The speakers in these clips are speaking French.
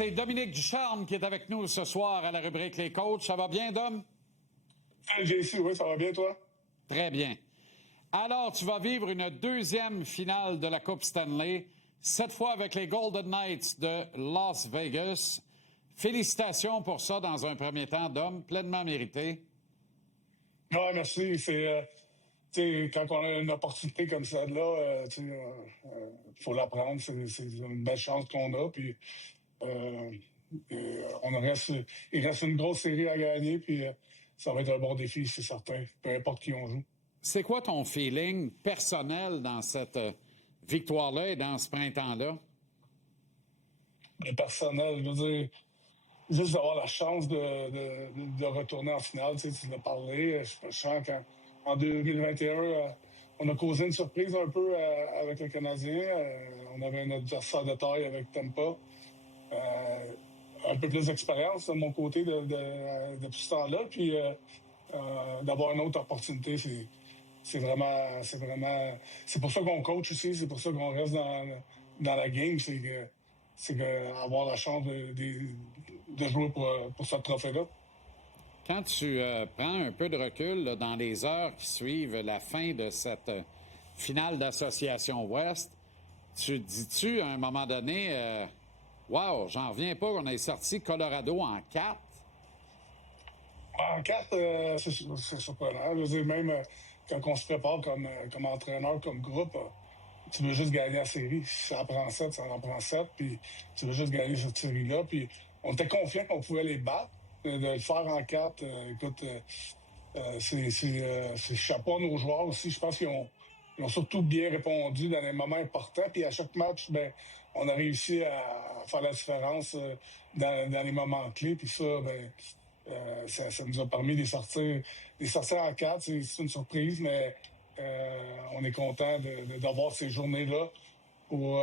c'est Dominique Ducharme qui est avec nous ce soir à la rubrique Les Coachs. Ça va bien, Dom? Hey, JC, oui, ça va bien, toi? Très bien. Alors, tu vas vivre une deuxième finale de la Coupe Stanley, cette fois avec les Golden Knights de Las Vegas. Félicitations pour ça dans un premier temps, Dom, pleinement mérité. Oui, merci. Quand on a une opportunité comme ça, là, faut la prendre. C'est une belle chance qu'on a. Puis, il reste une grosse série à gagner. Puis, ça va être un bon défi, c'est certain. Peu importe qui on joue. C'est quoi ton feeling personnel dans cette victoire-là et dans ce printemps-là? Le personnel, je veux dire, juste d'avoir la chance de retourner en finale, tu l'as parlé. Je sens qu'en 2021, on a causé une surprise un peu avec le Canadien. On avait un adversaire de taille avec Tampa. Un peu plus d'expérience de mon côté depuis ce temps-là. Puis d'avoir une autre opportunité, c'est pour ça qu'on coach aussi, c'est pour ça qu'on reste dans la game, c'est avoir la chance de jouer pour ce trophée-là. Quand tu prends un peu de recul là, dans les heures qui suivent la fin de cette finale d'association Ouest, tu dis-tu à un moment donné, wow, j'en reviens pas qu'on ait sorti Colorado en 4? En 4, c'est surprenant. Je veux dire, même quand on se prépare comme entraîneur, comme groupe, tu veux juste gagner la série. Si ça en prend 7, ça en prend 7. Puis tu veux juste gagner cette série-là. Puis on était confiant qu'on pouvait les battre. De le faire en 4, écoute, c'est chapeau à nos joueurs aussi. Je pense qu'ils ont surtout bien répondu dans les moments importants. Puis à chaque match, ben, on a réussi à faire la différence dans les moments clés. Puis ça, ben, ça nous a permis de sortir en 4. C'est une surprise, mais on est content d'avoir ces journées-là pour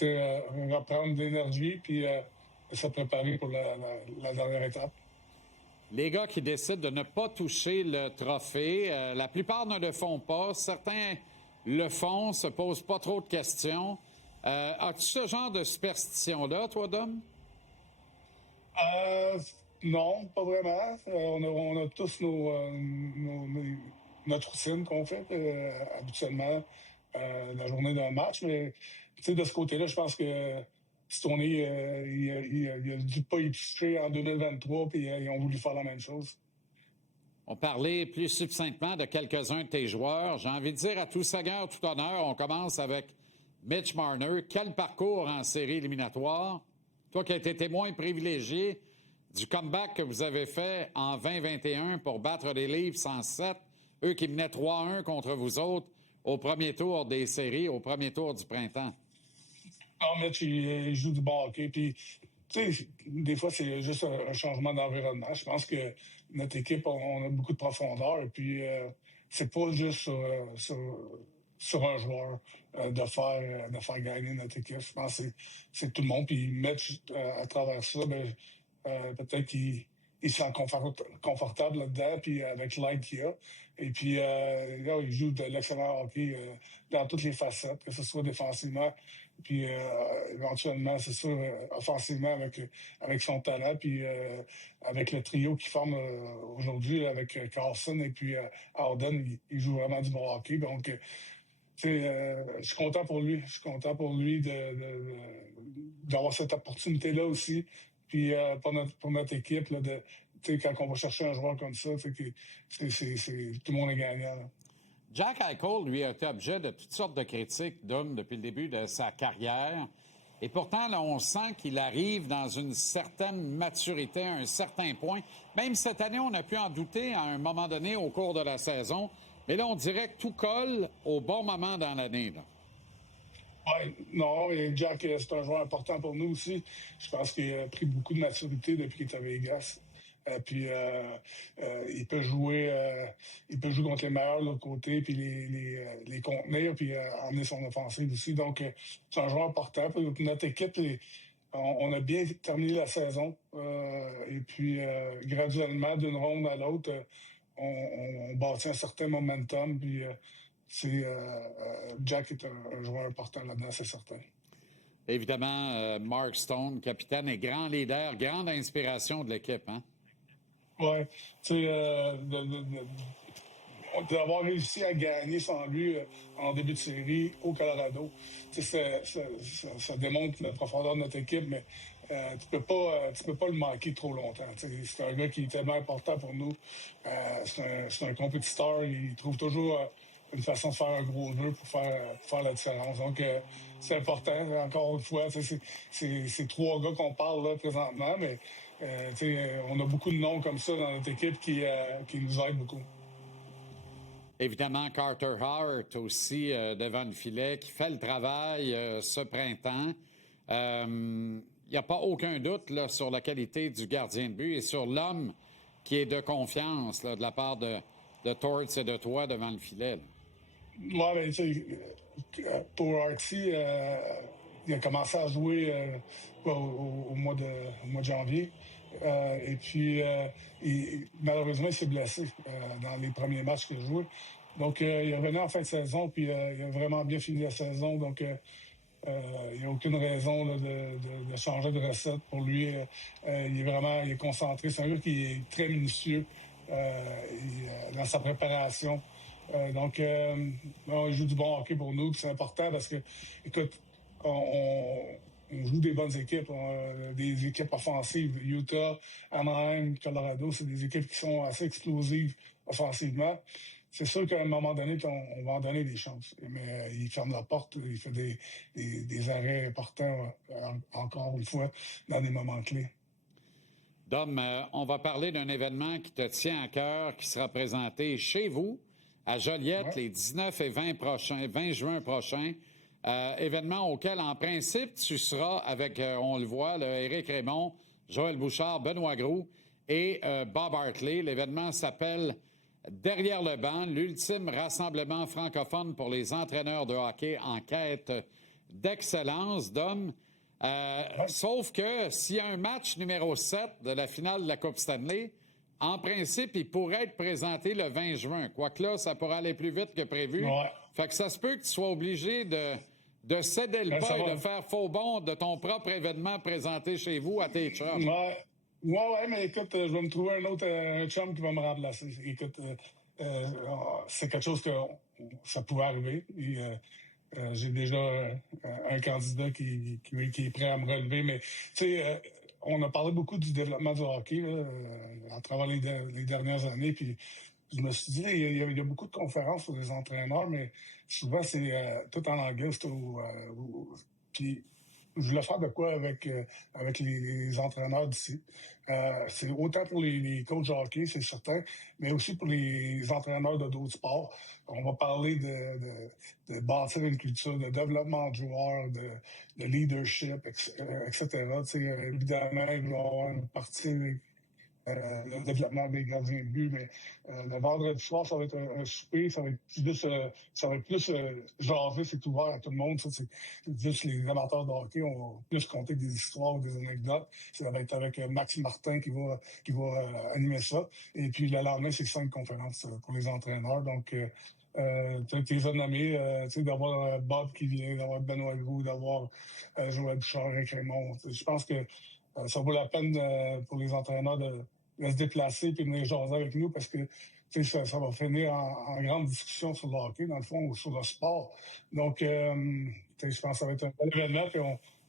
reprendre de l'énergie puis se préparer pour la dernière étape. Les gars qui décident de ne pas toucher le trophée, la plupart ne le font pas. Certains le font, se posent pas trop de questions. As-tu ce genre de superstition-là, toi, Dom? Non, pas vraiment. On a tous notre routine qu'on fait habituellement la journée d'un match. Mais de ce côté-là, je pense que Stoney, il a dû pas y toucher en 2023, puis ils ont voulu faire la même chose. On parlait plus succinctement de quelques-uns de tes joueurs. J'ai envie de dire à tout seigneur, tout honneur, on commence avec Mitch Marner. Quel parcours en série éliminatoire. Toi qui as été témoin privilégié du comeback que vous avez fait en 2021 pour battre les Leafs en 7, eux qui menaient 3-1 contre vous autres au premier tour des séries, au premier tour du printemps. Non, Mitch, il joue du bon hockey. Puis, tu sais, des fois, c'est juste un changement d'environnement. Je pense que notre équipe, on a beaucoup de profondeur. Et puis, c'est pas juste sur un joueur de faire gagner notre équipe. Je pense que c'est tout le monde. Puis, Mitch, à travers ça, ben, peut-être qu'il se sent confortable là-dedans, puis avec l'aide qu'il a. Et puis, là, il joue de l'excellent hockey dans toutes les facettes, que ce soit défensivement, puis éventuellement, c'est sûr, offensivement avec son talent, puis avec le trio qu'il forme aujourd'hui avec Carlson et puis Howden, il joue vraiment du bon hockey. Donc, je suis content pour lui. Je suis content pour lui d'avoir cette opportunité-là aussi. Puis pour notre équipe, là, quand on va chercher un joueur comme ça, tout le monde est gagnant. Là. Jack Eichel, lui, a été objet de toutes sortes de critiques d'hommes depuis le début de sa carrière. Et pourtant, là, on sent qu'il arrive dans une certaine maturité, à un certain point. Même cette année, on a pu en douter à un moment donné au cours de la saison. Mais là, on dirait que tout colle au bon moment dans l'année. Là. Oui, non, et Jack, c'est un joueur important pour nous aussi. Je pense qu'il a pris beaucoup de maturité depuis qu'il est à Vegas. Puis il peut jouer contre les meilleurs de l'autre côté, puis les contenir, puis emmener son offensive aussi. Donc, c'est un joueur important. Pour notre équipe, on a bien terminé la saison. Et puis, graduellement, d'une ronde à l'autre, on bâtit un certain momentum. Puis, Jack est un joueur important là-dedans, c'est certain. Évidemment, Mark Stone, capitaine et grand leader, grande inspiration de l'équipe. Hein? Oui. Tu sais, d'avoir réussi à gagner sans lui en début de série au Colorado, ça démontre la profondeur de notre équipe, mais tu peux pas le manquer trop longtemps. C'est un gars qui est tellement important pour nous. C'est un compétiteur. Il trouve toujours une façon de faire un gros jeu pour faire la différence. Donc, c'est important. Encore une fois, c'est 3 gars qu'on parle là présentement, mais on a beaucoup de noms comme ça dans notre équipe qui nous aident beaucoup. Évidemment, Carter Hart aussi devant le filet, qui fait le travail ce printemps. Il n'y a pas aucun doute là, sur la qualité du gardien de but et sur l'homme qui est de confiance là, de la part de Torts et de toi devant le filet. Oui, mais tu sais, pour Artie, il a commencé à jouer au mois de janvier. Et puis, malheureusement, il s'est blessé dans les premiers matchs qu'il a joué. Donc, il est revenu en fin de saison, puis il a vraiment bien fini la saison. Donc, il n'y a aucune raison là, de changer de recette pour lui. Il est concentré. C'est un gars qui est très minutieux dans sa préparation. Donc, il joue du bon hockey pour nous. C'est important parce que, écoute, on joue des bonnes équipes, des équipes offensives. Utah, Anaheim, Colorado, c'est des équipes qui sont assez explosives offensivement. C'est sûr qu'à un moment donné, on va en donner des chances. Mais il ferme la porte, il fait des arrêts importants, encore une fois, dans des moments clés. Dom, on va parler d'un événement qui te tient à cœur, qui sera présenté chez vous, à Joliette, les 19 et 20 juin prochains. Événement auquel, en principe, tu seras avec, on le voit, Éric Raymond, Joël Bouchard, Benoît Groulx et Bob Hartley. L'événement s'appelle Derrière le banc, l'ultime rassemblement francophone pour les entraîneurs de hockey en quête d'excellence, Dom. Sauf que s'il y a un match numéro 7 de la finale de la Coupe Stanley, en principe, il pourrait être présenté le 20 juin. Quoique là, ça pourrait aller plus vite que prévu. Ouais. Fait que ça se peut que tu sois obligé de céder le pas et de faire faux bond de ton propre événement présenté chez vous à tes chums. Ouais, mais écoute, je vais me trouver un autre chum qui va me remplacer. Écoute, c'est quelque chose que ça pouvait arriver. Et, j'ai déjà un candidat qui est prêt à me relever, mais tu sais, on a parlé beaucoup du développement du hockey là, à travers les dernières années, puis je me suis dit, il y a beaucoup de conférences pour les entraîneurs, mais souvent c'est tout en anglais. Puis je voulais faire de quoi avec les entraîneurs d'ici. C'est autant pour les coachs de hockey, c'est certain, mais aussi pour les entraîneurs de d'autres sports. On va parler de bâtir une culture, de développement de joueurs, de leadership, etc. Évidemment, il va y avoir une partie avec le développement des gardiens de but, mais le vendredi soir, ça va être un souper, ça va être plus jasé, c'est ouvert à tout le monde. C'est juste les amateurs de hockey, on va plus compter des histoires ou des anecdotes. Ça va être avec Max Martin qui va animer ça. Et puis le lendemain, c'est 5 conférences pour les entraîneurs. Donc, tu les as nommés, d'avoir Bob qui vient, d'avoir Benoît Groulx, d'avoir Joël Bouchard et Raymond. Je pense que ça vaut la peine pour les entraîneurs de se déplacer et de venir jaser avec nous parce que ça va finir en grande discussion sur le hockey, dans le fond, ou sur le sport. Donc, je pense que ça va être un bel événement puis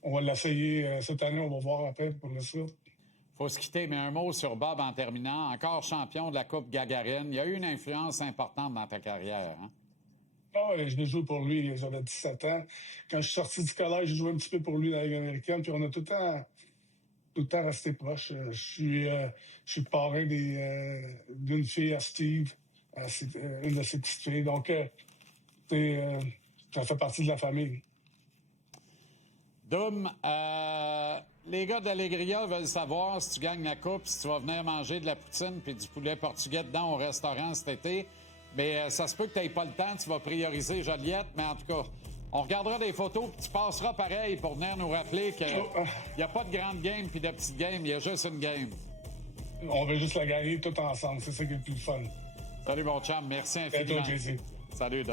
on va l'essayer cette année. On va voir après pour le suite. Faut se quitter, mais un mot sur Bob en terminant. Encore champion de la Coupe Gagarine. Il y a eu une influence importante dans ta carrière, hein? Ah, je l'ai joué pour lui, j'avais 17 ans. Quand je suis sorti du collège, j'ai joué un petit peu pour lui dans la Ligue américaine, puis on a tout le temps resté proche. Je suis parrain d'une fille à Steve, une de ses petites filles. Donc, ça fait partie de la famille. Dom, les gars d'Allegria veulent savoir si tu gagnes la coupe, si tu vas venir manger de la poutine puis du poulet portugais dedans au restaurant cet été. Mais ça se peut que tu n'aies pas le temps, tu vas prioriser Joliette, mais en tout cas, on regardera des photos, puis tu passeras pareil pour venir nous rappeler qu'il n'y a pas de grande game puis de petite game, il y a juste une game. On veut juste la gagner tout ensemble, c'est ça qui est le plus fun. Salut mon chum, merci infiniment. Salut, Salut, Dom.